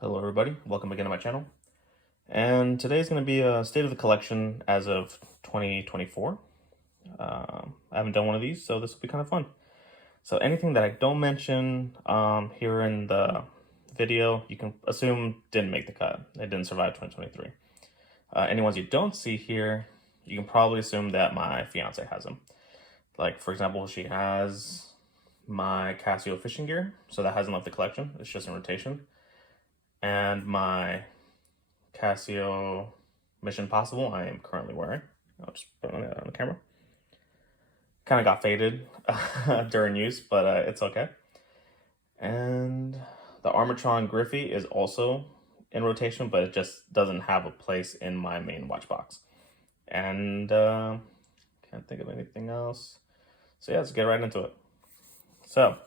Hello everybody, welcome again to my channel. And today's going to be a state of the collection as of 2024. I haven't done one of these, so this will be kind of fun. So anything that I don't mention here in the video, you can assume didn't make the cut. It didn't survive 2023. Any ones you don't see here, you can probably assume that my fiance has them. Like, for example, she has my Casio fishing gear, so that hasn't left the collection. It's just in rotation. And my Casio Mission Possible I am currently wearing. I'll just put it on the camera. Kind of got faded during use, but it's okay. And the Armatron Griffey is also in rotation, but it just doesn't have a place in my main watch box. And can't think of anything else. So yeah, let's get right into it. So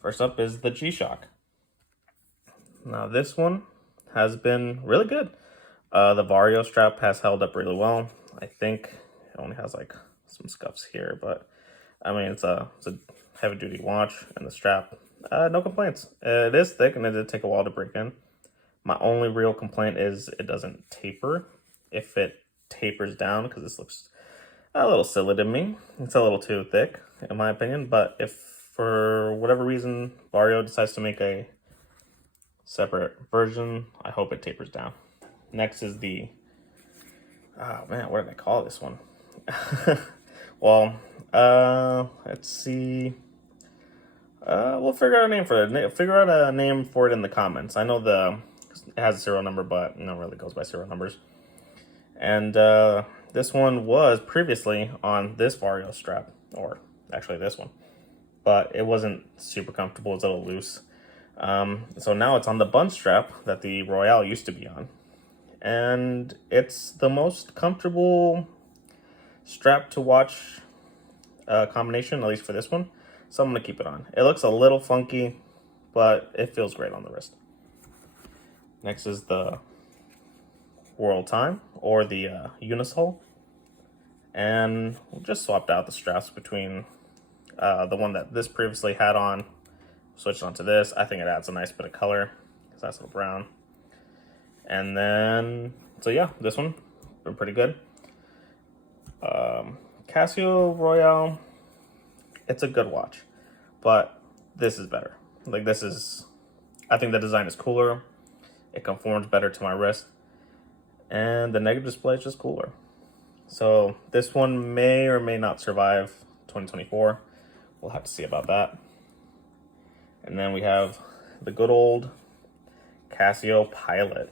first up is the G-Shock. Now this one has been really good. The Vario strap has held up really well. I think it only has like some scuffs here, but I mean, it's a heavy duty watch, and the strap, no complaints. It is thick and it did take a while to break in. My only real complaint is it doesn't taper. If it tapers down, because this looks a little silly to me, it's a little too thick in my opinion, but if for whatever reason Vario decides to make a separate version, I hope it tapers down. Next is the, oh man, what did I call this one? Well, let's see. We'll figure out a name for it. Figure out a name for it in the comments. I know it has a serial number, but no really goes by serial numbers. And this one was previously on this Vario strap, or actually this one, but it wasn't super comfortable. It's a little loose. So now it's on the bun strap that the Royale used to be on. And it's the most comfortable strap to watch combination, at least for this one. So I'm going to keep it on. It looks a little funky, but it feels great on the wrist. Next is the World Time, or the Unisol. And we just swapped out the straps between the one that this previously had on. Switched onto this. I think it adds a nice bit of color because that's a little brown. And then, so yeah, this one been pretty good. Casio Royale, it's a good watch, but this is better. Like, this is, I think the design is cooler. It conforms better to my wrist, and the negative display is just cooler. So this one may or may not survive 2024. We'll have to see about that. And then we have the good old Casio Pilot.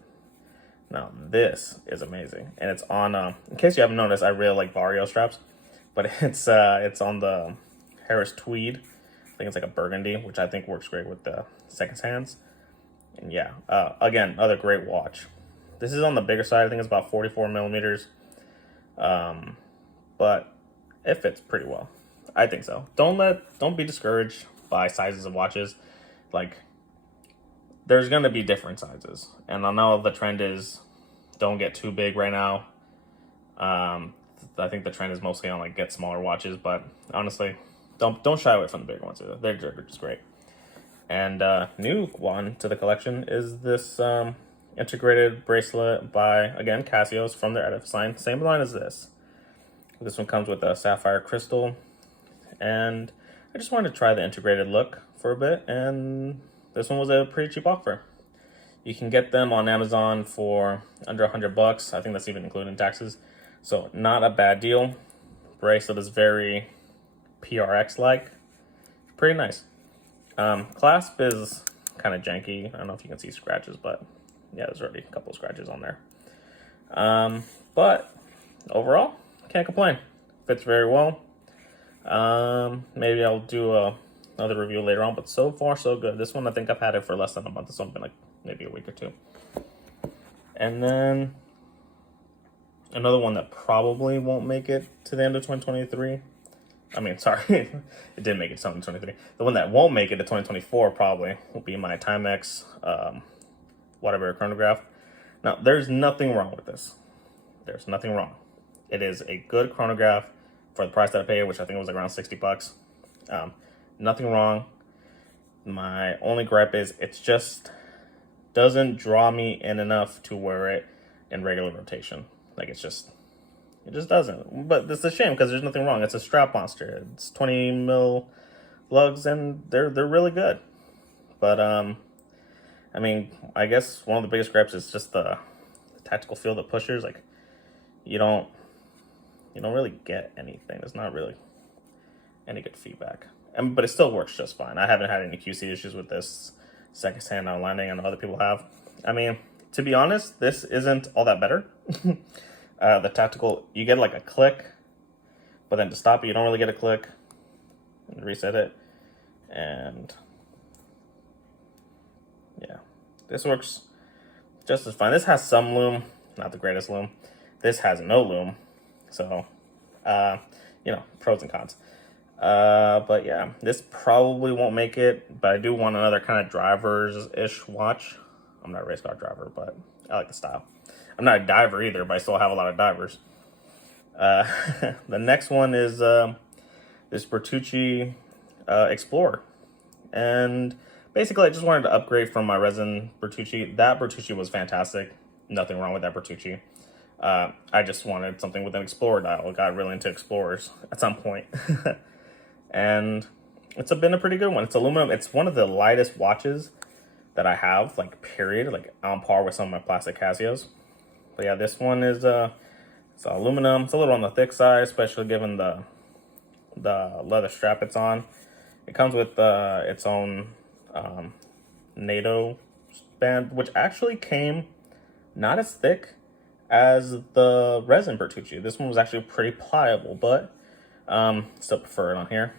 Now this is amazing, and it's on. In case you haven't noticed, I really like Vario straps, but it's on the Harris Tweed. I think it's like a burgundy, which I think works great with the second hands. And yeah, again, another great watch. This is on the bigger side. I think it's about 44 millimeters, but it fits pretty well. I think so. Don't be discouraged by sizes of watches. Like, there's gonna be different sizes, and I know the trend is don't get too big right now. I think the trend is mostly on like get smaller watches, but honestly, don't shy away from the bigger ones. They're just great. And new one to the collection is this integrated bracelet by, again, Casio's, from their Edif line. Same line as this. This one comes with a sapphire crystal, and I just wanted to try the integrated look for a bit, and this one was a pretty cheap offer. You can get them on Amazon for under $100. I think that's even including taxes. So not a bad deal. Bracelet is very PRX-like. Pretty nice. Clasp is kind of janky. I don't know if you can see scratches, but yeah, there's already a couple of scratches on there. But overall, can't complain. Fits very well. Maybe I'll do another review later on, but so far so good. This one, I think I've had it for less than a month. This one's been like maybe a week or two. And then another one that probably won't make it to the end of 2023. I mean, sorry, it did make it to 2023. The one that won't make it to 2024 probably will be my Timex Waterbury chronograph. Now, there's nothing wrong with this. There's nothing wrong. It is a good chronograph for the price that I paid, which I think was like around $60. Nothing wrong. My only gripe is it's just doesn't draw me in enough to wear it in regular rotation. Like, it just doesn't. But it's a shame because there's nothing wrong. It's a strap monster. It's 20 mil lugs, and they're really good. But I mean, I guess one of the biggest gripes is just the tactical feel of the pushers. Like, you don't really get anything. There's not really any good feedback. But it still works just fine. I haven't had any QC issues with this second stand on landing. I know other people have. I mean, to be honest, this isn't all that better. The tactical, you get like a click, but then to stop it, you don't really get a click. And reset it. And yeah, this works just as fine. This has some loom, not the greatest loom. This has no loom. So, you know, pros and cons. But yeah, this probably won't make it, but I do want another kind of drivers-ish watch. I'm not a race car driver, but I like the style. I'm not a diver either, but I still have a lot of divers. The next one is this Bertucci Explorer. And basically, I just wanted to upgrade from my resin Bertucci. That Bertucci was fantastic. Nothing wrong with that Bertucci. I just wanted something with an Explorer dial. I got really into Explorers at some point. And it's been a pretty good one. It's aluminum. It's one of the lightest watches that I have, like, period. Like, on par with some of my plastic Casios. But yeah, this one is it's aluminum. It's a little on the thick side, especially given the leather strap it's on. It comes with its own NATO band, which actually came not as thick as the resin Bertucci. This one was actually pretty pliable, but still prefer it on here.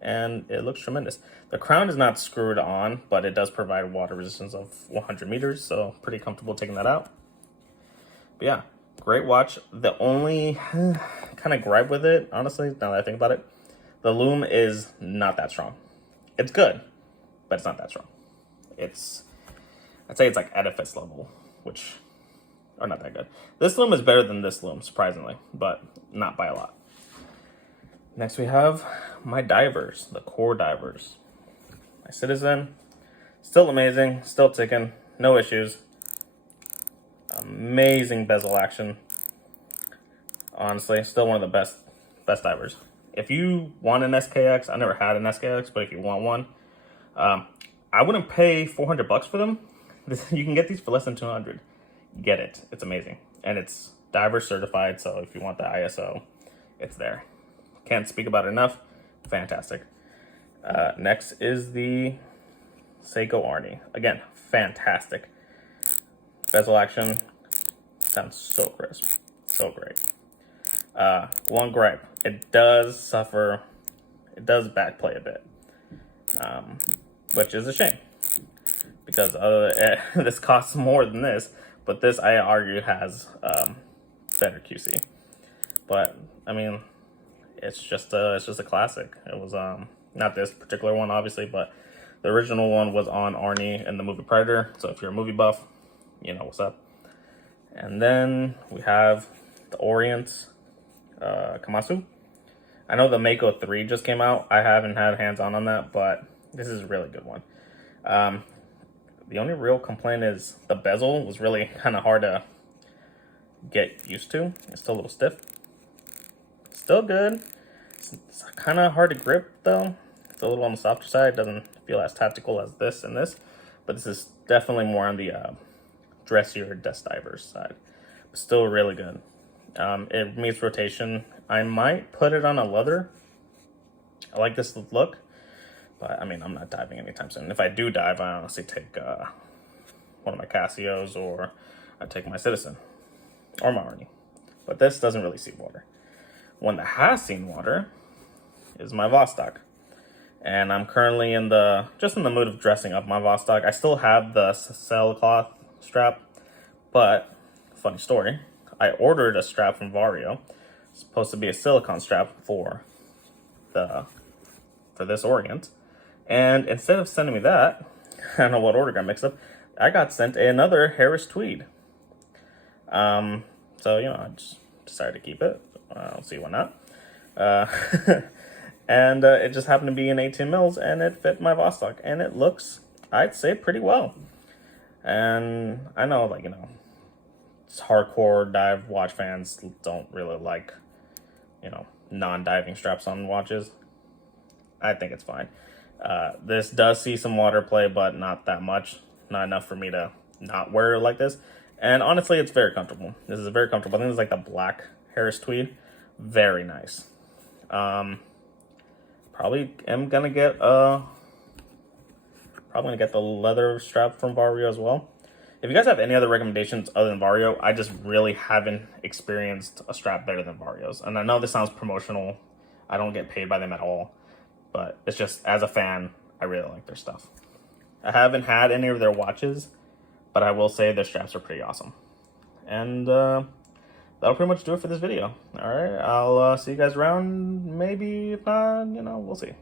And it looks tremendous. The crown is not screwed on, but it does provide water resistance of 100 meters, so pretty comfortable taking that out. But yeah, great watch. The only kind of gripe with it, honestly, now that I think about it, the loom is not that strong. It's good, but it's not that strong. I'd say it's like edifice level, which are not that good. This loom is better than this loom, surprisingly, but not by a lot. Next we have my divers, the core divers. My Citizen, still amazing, still ticking, no issues. Amazing bezel action. Honestly, still one of the best divers. If you want an SKX, I never had an SKX, but if you want one, I wouldn't pay $400 for them. You can get these for less than 200. Get it. It's amazing. And it's diver certified, so if you want the ISO, it's there. Can't speak about it enough. Fantastic. Next is the Seiko Arnie. Again, fantastic. Bezel action sounds so crisp. So great. One gripe. It does backplay a bit. Which is a shame. Because this costs more than this. But this, I argue, has better QC. But, I mean, it's just a classic. It was not this particular one, obviously, but the original one was on Arnie in the movie Predator. So if you're a movie buff, you know what's up. And then we have the Orient Kamasu. I know the Mako 3 just came out. I haven't had hands-on on that, but this is a really good one. The only real complaint is the bezel was really kind of hard to get used to. It's still a little stiff. Still good. It's kind of hard to grip, though. It's a little on the softer side. It doesn't feel as tactical as this and this. But this is definitely more on the dressier desk divers side. But still really good. It meets rotation. I might put it on a leather. I like this look. But, I mean, I'm not diving anytime soon. If I do dive, I honestly take one of my Casios, or I take my Citizen or my Arnie. But this doesn't really see water. One that has seen water is my Vostok. And I'm currently just in the mood of dressing up my Vostok. I still have the sailcloth strap, but funny story, I ordered a strap from Vario. It's supposed to be a silicone strap for this Orient. And instead of sending me that, I don't know what order got mixed up, I got sent another Harris Tweed. So, you know, I just decided to keep it. I don't see why not. And it just happened to be in 18 mils, and it fit my Vostok. And it looks, I'd say, pretty well. And I know, like, hardcore dive watch fans don't really like, non-diving straps on watches. I think it's fine. This does see some water play, but not that much. Not enough for me to not wear it like this. And honestly, it's very comfortable. This is very comfortable. I think it's like the black Harris tweed. Very nice. Probably am gonna get the leather strap from Vario as well. If you guys have any other recommendations other than Vario, I just really haven't experienced a strap better than Vario's. And I know this sounds promotional. I don't get paid by them at all. But it's just, as a fan, I really like their stuff. I haven't had any of their watches, but I will say their straps are pretty awesome. And that'll pretty much do it for this video. All right, I'll see you guys around. Maybe if not, we'll see.